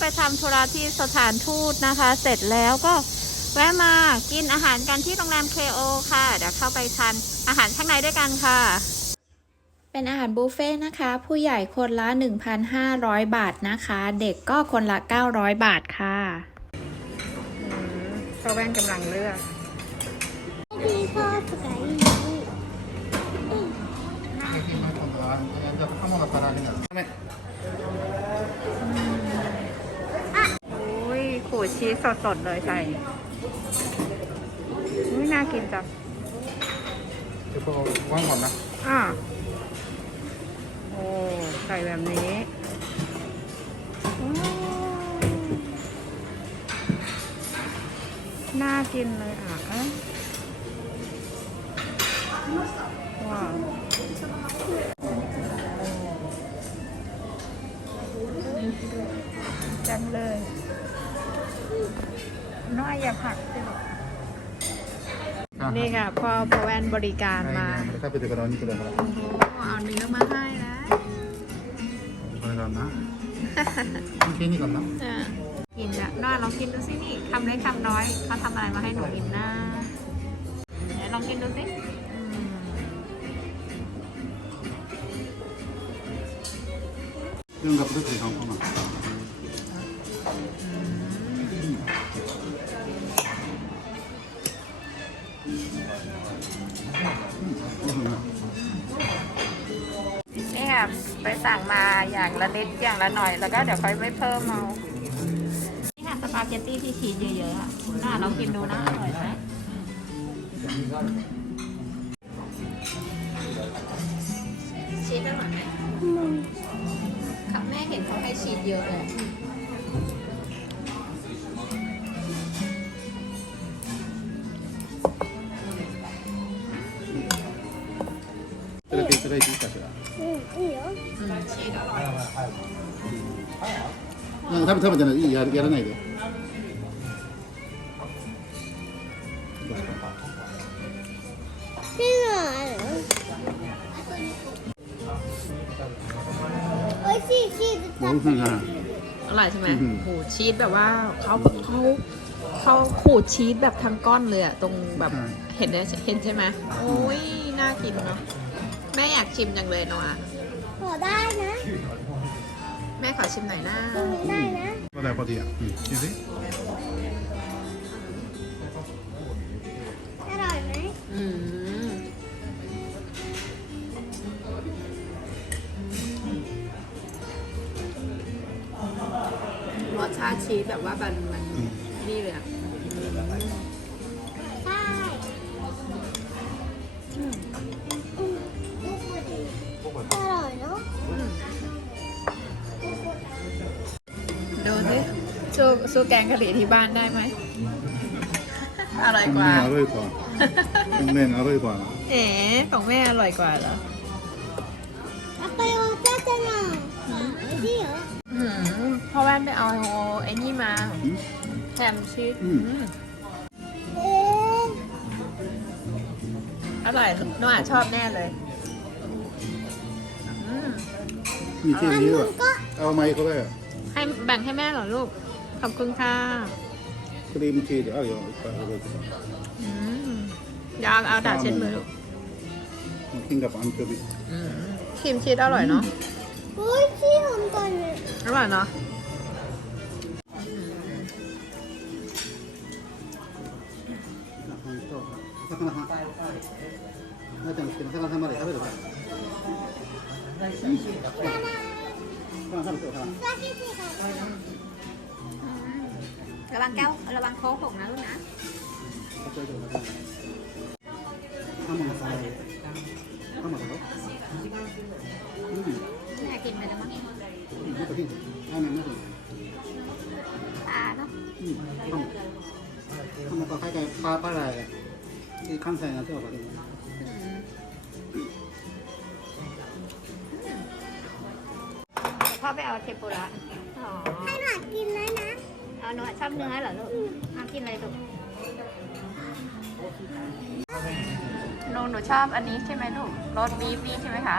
ไปทำธุระที่สถานทูตนะคะ เสร็จแล้วก็แวะมากินอาหารกันที่โรงแรม KO ค่ะ เดี๋ยวเข้าไปทานอาหารข้างในด้วยกันค่ะ เป็นอาหารบุฟเฟ่ต์นะคะ ผู้ใหญ่คนละ 1,500 บาทนะคะ เด็กก็คนละ 900 บาทค่ะพ่อแว่นกำลังเลือก ชีสสดๆเลยใส่อุ้ยน่ากินจังเดี๋ยวพอว่างก่อนนะอ่าโอ้ใส่แบบนี้โอ้น่ากินเลยอะ น้อยอย่าผักสิลูกนี่ค่ะพ่อพอแวนบริการมา 食べてからお肉だから โอ้โหเอาเนื้อมาให้นะ これだな関係にかな อ่ะกินละน้อยลองกินดูสินี่คำเล็กคำน้อยเขาทำอะไรมาให้หนูกินนะไหนลองกินดูสิอืม 自分がプロテイン買おうかな นี่ ไปสั่งมาอย่างละนิดอย่างละหน่อยแล้วก็เดี๋ยวค่อยไปเพิ่มเอานี่ค่ะสปาเกตตี้ที่ฉีดเยอะๆอะน่าลองกินดูนะอร่อยไหมชีสอร่อยไหมค่ะแม่เห็นเขาให้ชีสเยอะเลย それでいただいていいかしら อืมいいよ อืมชีสอร่อย うん食べ食べてないいいややらないでどうぞ พี่หน่อยโอ้ยชีสชีส おいしいな อร่อยใช่ไหม อืม โหชีสแบบว่าเขาเขาเขาขูดชีสแบบทั้งก้อนเลยอะตรงแบบเห็นได้เห็นใช่ไหมโอ้ยน่ากินเนาะ แม่อยากชิมจังเลยโนอาขอได้นะแม่ขอชิมหน่อยนะนี้ได้นะก็ได้พอดีอะชิมสิอร่อยไหมรสชาติชีสแบบว่ามันมันนี่เลยอะ สู้แกงกะหรี่ที่บ้านได้ไหมอร่อยกว่า แม่อร่อยกว่าแม่อร่อยกว่าเอ๋ของแม่อร่อยกว่าเหรอ 아빠 이거 짜잖 아. 어디 요? หืมพ่อแว่นไปเอาไอ้นี่มาแถมชีสอ.ร่อยน้องอาจชอบแน่เลยอืมมีแค่นี้ว่ะ เอาไมค์เขาไปอะให้แบ่งให้แม่เหรอลูก ขอบคุณค่ะ クリームチーズあるよいっぱい覚えて อืมเดี๋ยวเอาเอาดาบเช็ดมือลูก た金額アンチョビ อืมครีมชีสอร่อยเนาะ 美味しい本当に อร่อยเนาะ お魚さんあなたの好きな魚さんまで食べるからうん魚食べてお魚 ระวังแก้วระวังโค้งหกนะลูกนะเขาช่วยดูแล้ข้าวหมกไฟข้าวหมกไฟอืมน่กินไปแล้วมั้งไม่ต้องกินข้าวมัไม่ถึงปลาเนาะข้าวข้าวหมกไฟใกล้ปลาปลาอะไรที่ข้างใส่นะที่ออกมาเป็พ่อไปเอาเทปุระให้หมากินเลยนะ เอาหนูชอบเนื้อเหรอลูกเอากินอะไรลูกหนูหนูชอบอันนี้ใช่ไหมลูกรสบีฟนี่ใช่ไหมคะ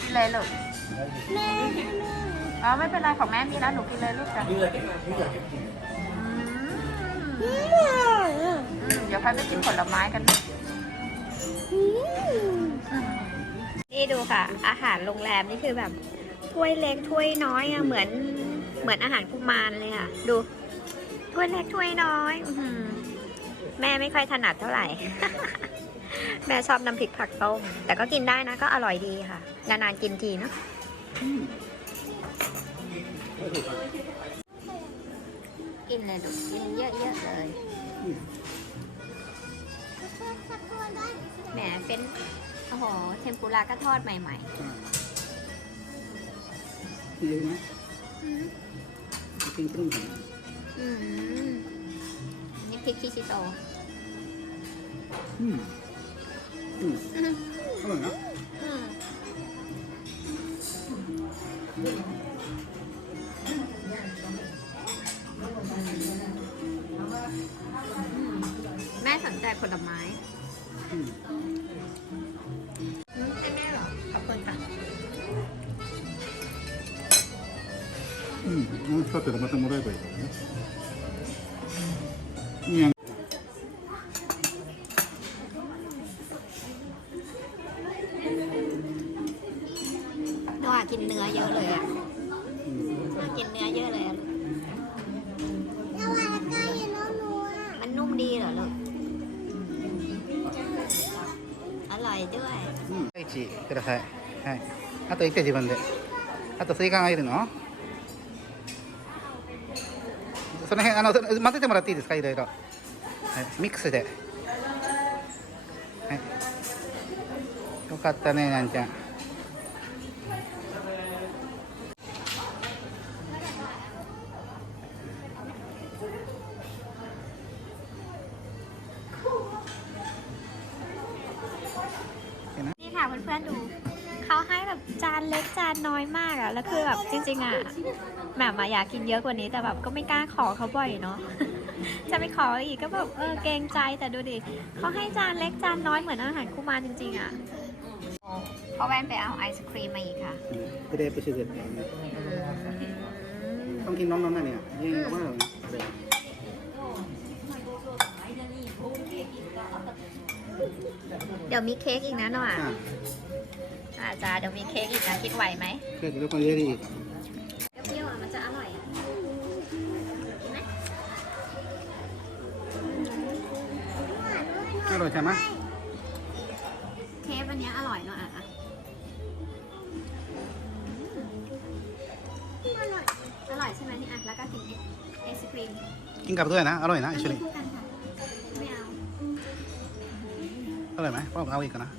กินเลยลูกแม่ให้แม่อ๋อไม่เป็นไรของแม่มีแล้วหนูกินเลยลูกจ้ะนี่เลยนี่เลยอืมอืมอร่อยอะอืมเดี๋ยวค่อยไปกินผลไม้กันนะอืมนี่ดูค่ะ อาหารโรงแรมนี่คือแบบถ้วยเล็กถ้วยน้อยอะเหมือน เหมือนอาหารกุมารเลยอะดู ถ้วยเล็กถ้วยน้อยอื้อหือแม่ไม่ค่อยถนัดเท่าไหร่ แม่ชอบน้ำพริกผักต้ม แต่ก็กินได้นะก็อร่อยดีค่ะ นานๆกินทีเนอะกินเลยลูกกินเยอะๆเลยแหมเป็นโอ้โหเทมปุระก็ทอดใหม่นี่เยอะไหม ๆอืมกินครึ่งก่อนอืมนี่พริกคิชิโตอืมอืมอืมอร่อยนะอืมแม่สนใจผลไม้ อืมอืม 4つ立ててまたもらえばいいからね。いやก็กินเนื้อเยอะเลยอะก็กินเนื้อเยอะเลยอะมันนุ่มดีเหรอลูก อร่อยด้วย1くださいはいあと1手自分であとスイカがいるのその辺あのその混ぜてもらっていいですかいろいろ。はい、ミックスで。はい。よかったねなんちゃん。 นี่ค่ะเพื่อนๆดู เขาให้แบบจานเล็กจานน้อยมากอะแล้วคือแบบจริงๆอะ แหมมาอยากกินเยอะกว่านี้แต่แบบก็ไม่กล้าขอเขาบ่อยเนาะ จะไปขออีกก็แบบเออเกรงใจแต่ดูดิเขาให้จานเล็กจานน้อยเหมือนอาหารคู่มาจริงๆอะเพราแว่นไปเอาไอศครีมมาอีกค่ะ 그래 보시게 되면 ต้องกินน้องๆนั่นเนี่ยยิ่งว่ากเดี๋ยวมีเค้กอีกนะหน่อยอะอาจ้าเดี๋ยวมีเค้กอีกนะคิดไหวไหม เคยถือว่าคนเยอะดี อร่อยใช่ไหมเทปอันนี้อร่อยเนาะอะอร่อยอร่อยใช่ไหมนี่อะแล้วก็กินไอศครีมกินกับด้วยนะ อร่อยนะอเฉนี้ยกัออร่อยไหมพ่อเอาอีกก่อนนะ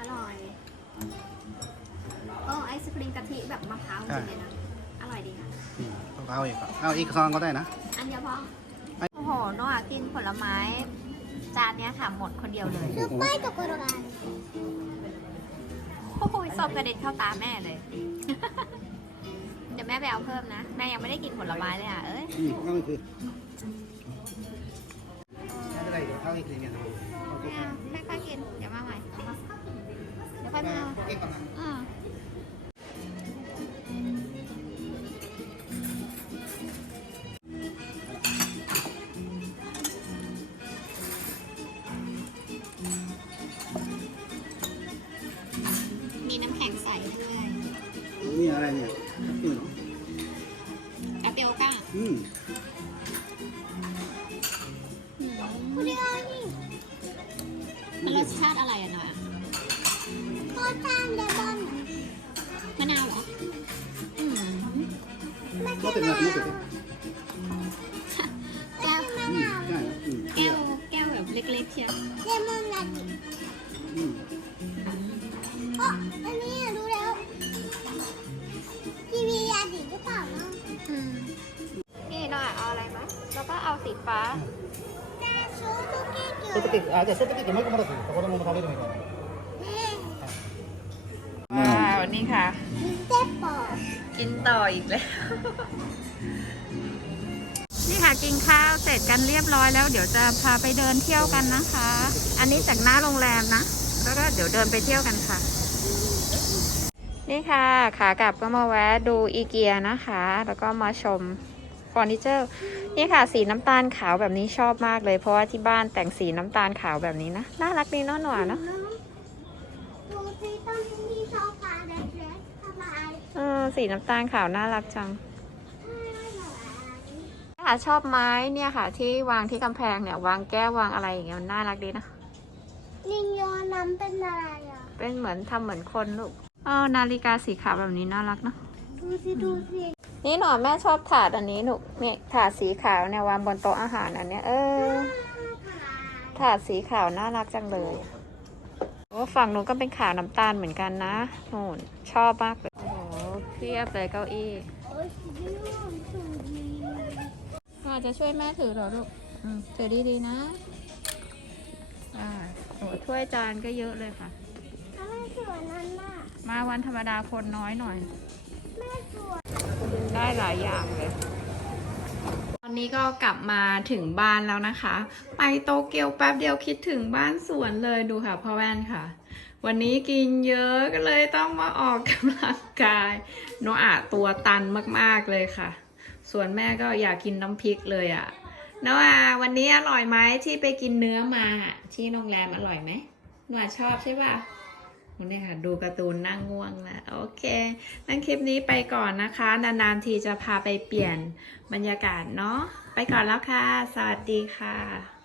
อร่อยโอ้ไอศครีมกะทิแบบมะพร้าวจริงเลยนะอร่อยดีค่ะเอาอีกก่เอาอีกซองก็ได้นะ อันเดียวพอโอ้โหโนอากินผลไม้ จานเนี้ยค่ะหมดคนเดียวเลย 酸っぱいところがある โอ้โหส้มกระเด็นเข้าตาแม่เลย เดี๋ยวแม่ไปเอาเพิ่มนะ แม่ยังไม่ได้กินผลไม้เลยอ่ะ เอ้ย อืมเอาอีกคือไม่เป็นไรเดี๋ยวเอาอีกทีเนี่ยนะโอเค ไม่ ครับเอาค่อยๆกิน เดี๋ยวมาใหม่ เดี๋ยวค่อยมาเอา โอเคก่อนนะ อืมมี นี่อะไรเนี่ยนี่เหรอ แอปเปิลก้า อืม これがいい มันรสชาติอะไรอะหน่อยอะ コータンレモン มะนาวเหรอ อืม マ 持ってるな持ってる แก้ว うんじゃあうん แก้ว แก้วแบบเล็กๆเชียว レモ その時あじゃあその時ってもう一個もらっていい子供も食べるみたいな。ว้าวนี่ค่ะ เจ็บปอดกินต่ออีกแล้ว นี่ค่ะกินข้าวเสร็จกันเรียบร้อยแล้ว เดี๋ยวจะพาไปเดินเที่ยวกันนะคะ อันนี้จากหน้าโรงแรมนะ แล้วก็เดี๋ยวเดินไปเที่ยวกันค่ะ นี่ค่ะ ขากลับก็มาแวะดูอีเกียนะคะ แล้วก็มาชม ฟอร์นิเจอร์ นี่ค่ะสีน้ำตาลขาวแบบนี้ชอบมากเลย เพราะว่าที่บ้านแต่งสีน้ำตาลขาวแบบนี้นะ น่ารักดีเนาะหนวเนาะดูสิต้นที่โซฟาเล็กๆทำไมเออสีน้ำตาลขาวน่ารักจังไม่เหรอค่ะชอบไม้เนี่ยค่ะ ที่วางที่กำแพงเนี่ยวางแก้ววางอะไรอย่างเงี้ยมันน่ารักดีนะลิงโยนน้ำเป็นอะไรอะ เป็นเหมือนทำเหมือนคนลูกอ๋อนาฬิกาสีขาวแบบนี้น่ารักเนาะดูสิดูสิ นี่หนอแม่ชอบถาดอันนี้หนูเนี่ยถาดสีขาวเนี่ยวางบนโต๊ะอาหารอันเนี้ยเออถาดสีขาวน่ารักจังเลยโอ้ฝั่งนู้นก็เป็นขาวน้ำตาลเหมือนกันนะนู่นชอบมากเลยโอ้โหเพียบเลยเก้าอี้โอ้ยสีม่วงสูงดีอาจจะช่วยแม่ถือเหรอลูกอืมถือดีๆนะอ่าโอ้ถ้วยจานก็เยอะเลยค่ะทำไมสวยนั้นน่ะมาวันธรรมดาคนน้อยหน่อยแม่สวย ได้หลายอย่างเลยตอนนี้ก็กลับมาถึงบ้านแล้วนะคะ ไปโตเกียวแป๊บเดียวคิดถึงบ้านสวนเลยดูค่ะพ่อแว่นค่ะ วันนี้กินเยอะก็เลยต้องมาออกกำลังกาย โนอาตัวตันมากๆเลยค่ะ ส่วนแม่ก็อยากกินน้ำพริกเลยอะ่ะโนอาวันนี้อร่อยไหมที่ไปกินเนื้อมาที่โรงแรมอร่อยไหมโนอาชอบใช่ป่ะ นนี้ค่ะดูการ์ตูนนั่งง่วงแล้วโอเค นั่นคลิปนี้ไปก่อนนะคะ นานๆทีจะพาไปเปลี่ยนบรรยากาศเนาะไปก่อนแล้วค่ะ สวัสดีค่ะ